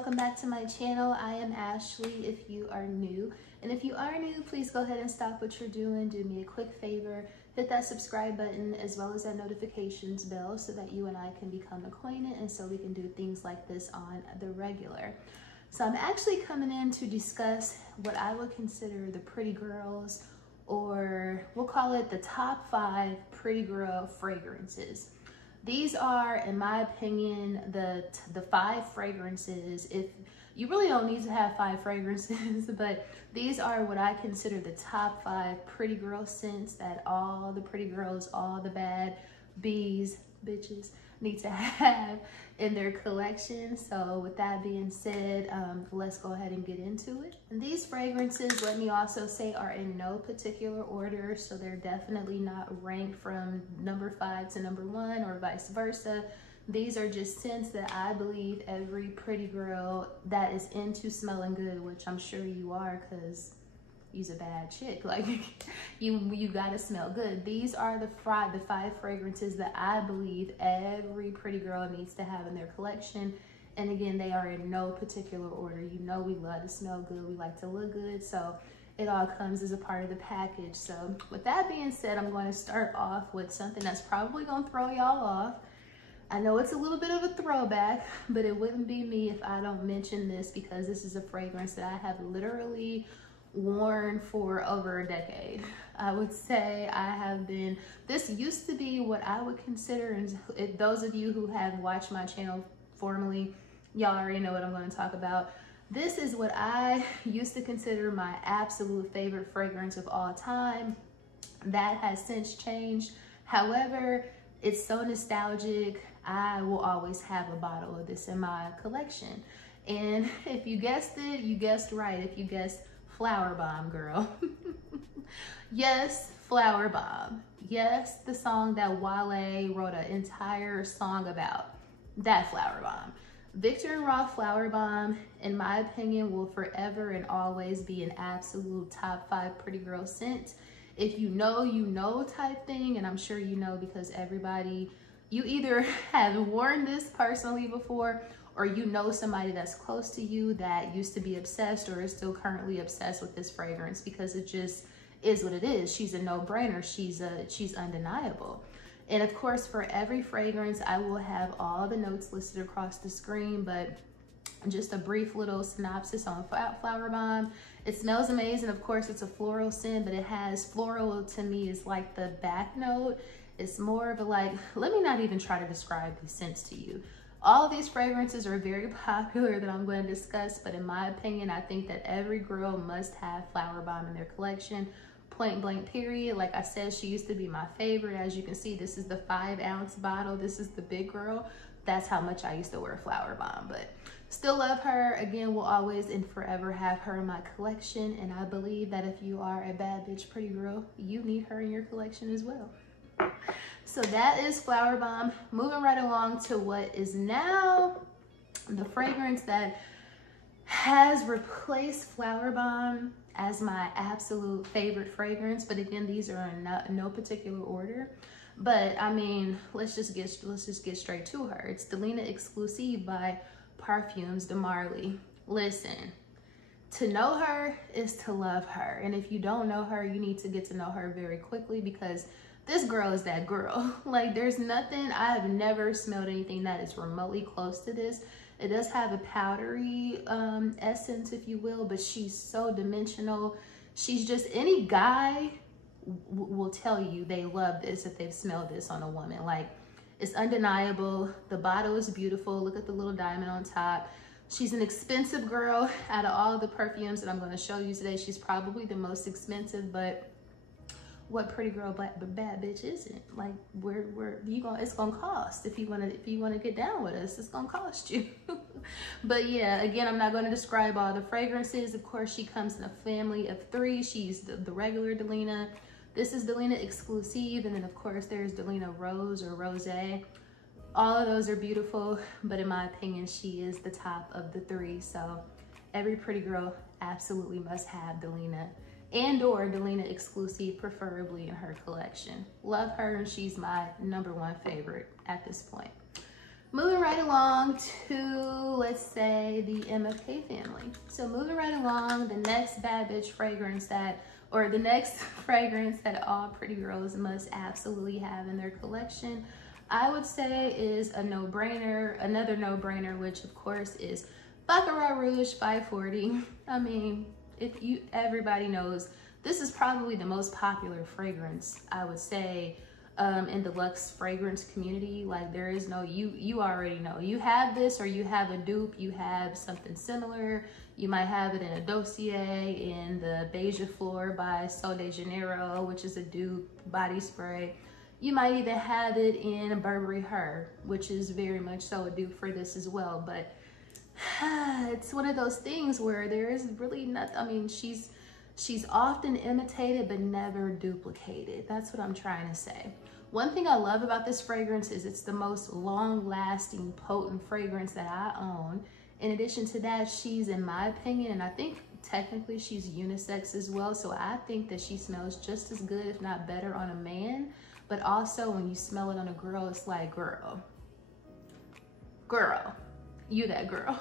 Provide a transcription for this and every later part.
welcome back to my channel. I am Ashley if you are new. And if you are new, please go ahead and stop what you're doing. Do me a quick favor. Hit that subscribe button as well as that notifications bell so that you and I can become acquainted and so we can do things like this on the regular. So I'm actually coming in to discuss what I would consider the pretty girls, or we'll call it the top 5 pretty girl fragrances. These are, in my opinion, the 5 fragrances. If you really don't need to have 5 fragrances, but these are what I consider the top 5 pretty girl scents that all the pretty girls, all the bad bees, bitches need to have in their collection. So with that being said, let's go ahead and get into it. And these fragrances, let me also say, are in no particular order, so they're definitely not ranked from number 5 to number 1 or vice versa. These are just scents that I believe every pretty girl that is into smelling good, which I'm sure you are, because you's a bad chick, like you gotta smell good. These are the 5 fragrances that I believe every pretty girl needs to have in their collection. And again, they are in no particular order. You know, we love to smell good, we like to look good, so it all comes as a part of the package. So with that being said, I'm going to start off with something that's probably gonna throw y'all off. I know it's a little bit of a throwback, but it wouldn't be me if I don't mention this, because this is a fragrance that I have literally worn for over a decade. I would say I have been, this used to be what I would consider, and if those of you who have watched my channel formerly, y'all already know what I'm going to talk about. This is what I used to consider my absolute favorite fragrance of all time. That has since changed. However, it's so nostalgic. I will always have a bottle of this in my collection. And if you guessed it, you guessed right. If you guessed Flower Bomb, girl. Yes, Flower Bomb. Yes, the song that Wale wrote an entire song about. That Flower Bomb. Victor and Raw Flower Bomb, in my opinion, will forever and always be an absolute top 5 pretty girl scent. If you know type thing, and I'm sure you know because everybody, you either have worn this personally before, or you know somebody that's close to you that used to be obsessed or is still currently obsessed with this fragrance, because it just is what it is. She's a no-brainer. She's undeniable. And of course, for every fragrance, I will have all the notes listed across the screen, but just a brief little synopsis on Flower Bomb. It smells amazing. Of course, it's a floral scent, but it has floral, to me, is like the back note. It's more of a, like, let me not even try to describe these scents to you. All of these fragrances are very popular that I'm going to discuss, but in my opinion, I think that every girl must have Flower Bomb in their collection, point blank period. Like I said, she used to be my favorite. As you can see, this is the 5-ounce bottle. This is the big girl. That's how much I used to wear Flower Bomb, but still love her. Again, will always and forever have her in my collection, and I believe that if you are a bad bitch pretty girl, you need her in your collection as well. So that is Flower Bomb. Moving right along to what is now the fragrance that has replaced Flower Bomb as my absolute favorite fragrance. But again, these are in no particular order. But I mean, let's just get straight to her. It's Delina Exclusive by Perfumes de Marly. Listen, to know her is to love her. And if you don't know her, you need to get to know her very quickly, because this girl is that girl. Like, there's nothing, I have never smelled anything that is remotely close to this. It does have a powdery essence, if you will, but she's so dimensional. She's just, any guy will tell you they love this if they've smelled this on a woman. Like, it's undeniable. The bottle is beautiful. Look at the little diamond on top. She's an expensive girl. Out of all of the perfumes that I'm going to show you today, she's probably the most expensive, but what pretty girl bad bitch isn't? Like, it's gonna cost. If you wanna get down with us, it's gonna cost you. But yeah, again, I'm not gonna describe all the fragrances. Of course, she comes in a family of 3. She's the regular Delina. This is Delina Exclusive, and then of course there's Delina Rose or Rosé. All of those are beautiful, but in my opinion, she is the top of the 3. So every pretty girl absolutely must have Delina, and or Delina Exclusive, preferably in her collection. Love her, and she's my #1 favorite at this point. Moving right along to, let's say, the MFK family. So moving right along, the next bad bitch fragrance that, or the next fragrance that all pretty girls must absolutely have in their collection, I would say is a no-brainer, another no-brainer, which of course is Baccarat Rouge 540. I mean, everybody knows, this is probably the most popular fragrance, I would say, in the luxe fragrance community. Like, there is no, you already know. You have this, or you have a dupe, you have something similar. You might have it in a dossier, in the Beige Fleur by Sol de Janeiro, which is a dupe body spray. You might even have it in Burberry Her, which is very much so a dupe for this as well. But it's one of those things where there is really not, I mean, she's often imitated but never duplicated. That's what I'm trying to say. One thing I love about this fragrance is it's the most long-lasting, potent fragrance that I own. In addition to that, she's, in my opinion, and I think technically she's unisex as well, so I think that she smells just as good, if not better, on a man. But also when you smell it on a girl, it's like, girl, you that girl.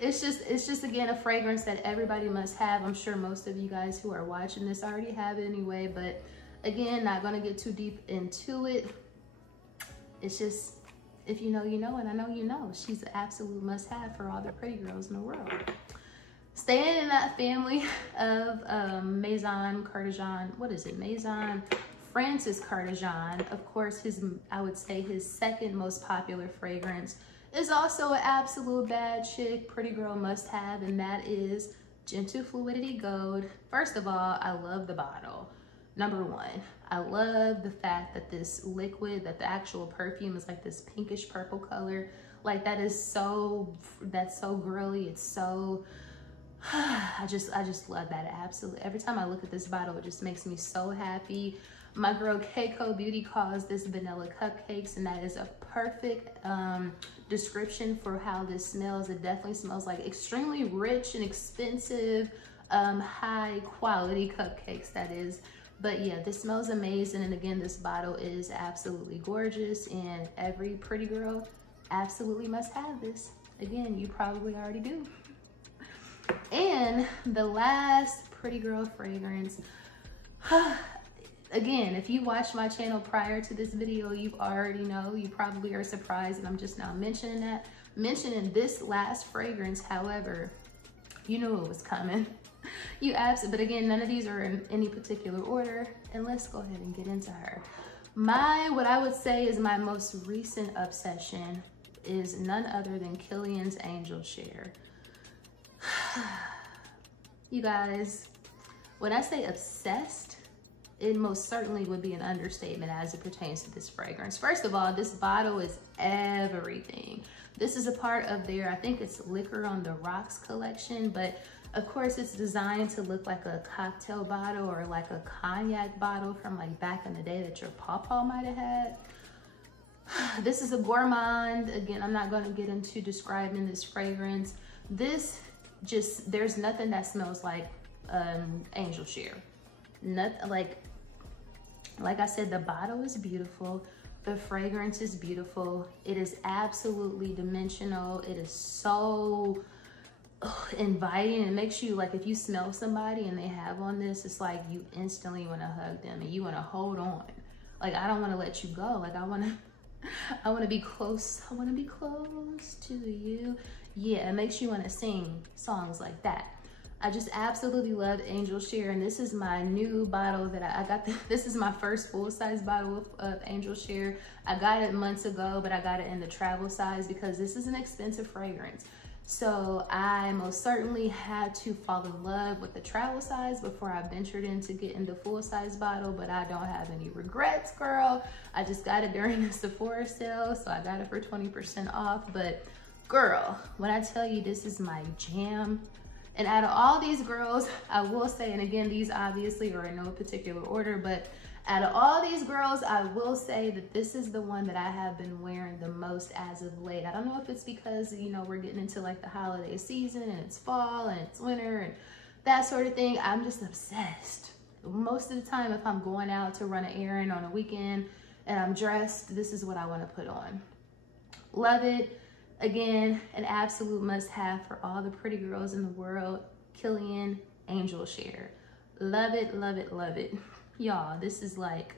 It's just again a fragrance that everybody must have. I'm sure most of you guys who are watching this already have it anyway, but again, not gonna get too deep into it. It's just, if you know, you know, and I know you know, she's an absolute must-have for all the pretty girls in the world. Staying in that family of Maison Cardigan, what is it? Maison Francis Cardigan, of course, I would say his second most popular fragrance is also an absolute bad chick, pretty girl must-have, and that is Gentle Fluidity Gold. First of all, I love the bottle. Number one, I love the fact that this liquid, that the actual perfume is like this pinkish purple color. Like, that's so girly. It's so, I just love that. Absolutely. Every time I look at this bottle, it just makes me so happy. My girl Keiko Beauty calls this vanilla cupcakes, and that is a perfect description for how this smells. It definitely smells like extremely rich and expensive, high quality cupcakes, that is. But yeah, this smells amazing. And again, this bottle is absolutely gorgeous, and every pretty girl absolutely must have this. Again, you probably already do. And the last pretty girl fragrance, again, if you watched my channel prior to this video, you already know, you probably are surprised and I'm just now mentioning that. Mentioning this last fragrance, however, you knew it was coming. But again, none of these are in any particular order, and let's go ahead and get into her. What I would say is my most recent obsession is none other than Kilian's Angel Share. You guys, when I say obsessed, it most certainly would be an understatement as it pertains to this fragrance. First of all, this bottle is everything. This is a part of their, I think it's Liquor on the Rocks collection, but of course it's designed to look like a cocktail bottle or like a cognac bottle from like back in the day that your pawpaw might have had. This is a gourmand. Again, I'm not going to get into describing this fragrance. There's nothing that smells like Angel Share. Nothing, like I said, the bottle is beautiful. The fragrance is beautiful. It is absolutely dimensional. It is so inviting. It makes you, like, if you smell somebody and they have on this, it's like you instantly want to hug them and you want to hold on. Like, I don't want to let you go. Like, I want to be close. I want to be close to you. Yeah, it makes you want to sing songs like that. I just absolutely love Angel Share, and this is my new bottle that I got. This is my first full-size bottle of Angel Share. I got it months ago, but I got it in the travel size because this is an expensive fragrance. So I most certainly had to fall in love with the travel size before I ventured into getting the full-size bottle, but I don't have any regrets, girl. I just got it during the Sephora sale, so I got it for 20% off. But girl, when I tell you this is my jam, and out of all these girls, I will say, and again, these obviously are in no particular order, but out of all these girls, I will say that this is the one that I have been wearing the most as of late. I don't know if it's because, you know, we're getting into like the holiday season and it's fall and it's winter and that sort of thing. I'm just obsessed. Most of the time, if I'm going out to run an errand on a weekend and I'm dressed, this is what I want to put on. Love it. Again, an absolute must-have for all the pretty girls in the world. Killian Angel Share. Love it, love it, love it. Y'all, this is like,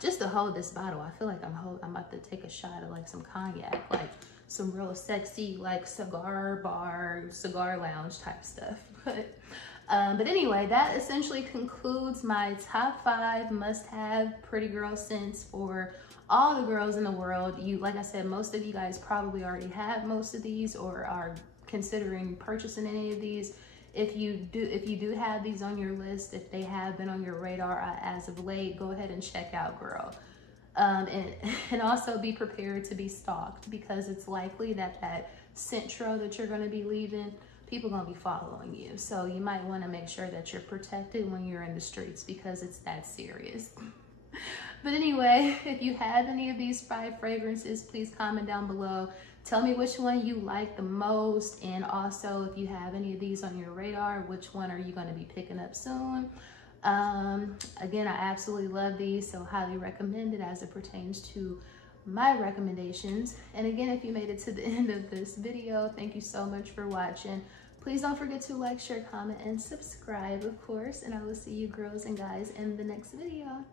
just to hold this bottle, I feel like I'm about to take a shot of like some cognac, like some real sexy, like cigar bar, cigar lounge type stuff. But anyway, that essentially concludes my top 5 must-have pretty girl scents for all the girls in the world. Like I said, most of you guys probably already have most of these or are considering purchasing any of these. If you do have these on your list, if they have been on your radar as of late, go ahead and check out, girl. And also be prepared to be stalked, because it's likely that that scent trail that you're going to be leaving, people are going to be following you. So you might want to make sure that you're protected when you're in the streets, because it's that serious. But anyway, if you have any of these 5 fragrances, please comment down below. Tell me which one you like the most, and also if you have any of these on your radar, which one are you going to be picking up soon? Again, I absolutely love these, so highly recommend it as it pertains to my recommendations. And again, if you made it to the end of this video, thank you so much for watching. Please don't forget to like, share, comment, and subscribe, of course, and I will see you girls and guys in the next video.